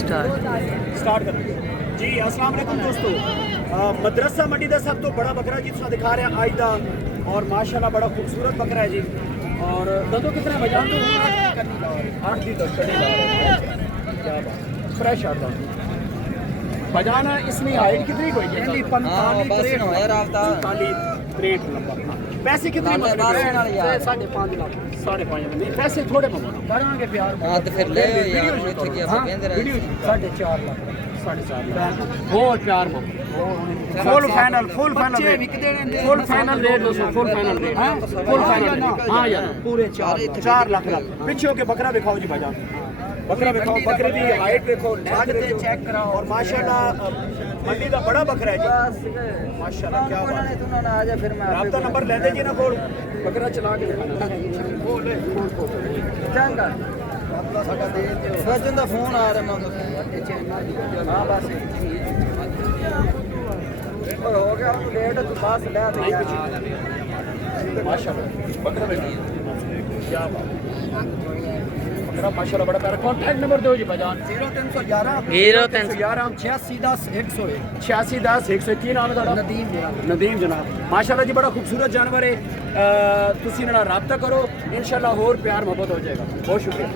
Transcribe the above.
Start कर जी। अस्सलाम वालेकुम दोस्तों, मदरसा मंडी का सब तो बड़ा बकरा जी तुसा दिखा रहे हैं आज दा, और माशाल्लाह बड़ा खूबसूरत बकरा है जी। और दंदों कितना बजा दो 8 दी 10 कड़ी क्या बात, फ्रेश आता बजाना। इसमें हाइट कितनी कोई है? 45 लंबा। पैसे कितने? 5.5 लाख। 5.5 नहीं, पैसे थोड़े मंगवाना करांगे प्यार। हां तो फिर ले यार वीडियो 4.5 लाख। 4.5 लाख और प्यार मंगो। Full final rate. Full final rate दोस्तों, full final rate. Full final. हां यार पूरे 4 लाख। पीछे के बकरा दिखाओ जी भाईजान, बकरा दिखाओ, बकरे की हाइट देखो, नेक देखो, चेक कराओ। और माशाल्लाह मंडी का बड़ा बकरा है जी माशाल्लाह। क्या बात है, आजा फिर मैं राब्ता नंबर ले दे जी ना कोल, बकरा चला के दिखाना। चंगा सजन दा फोन आ रहा मैं हां बस और हो गया लेट तू बस ले दे माशाल्लाह बकरा बेटा। क्या बात, बकरा माशाल्लाह बड़ा प्यारा। कॉन्टैक्ट नंबर दो जी भाईजान। 0311 86 10 101 86 10 101। की नाम है ਤੁਹਾਡਾ? नदीम जनाब। माशाल्लाह जी बड़ा खूबसूरत जानवर है। तुसी नाल राब्ता करो, इंशाल्लाह और प्यार मोहब्बत हो जाएगा। बहुत शुक्रिया।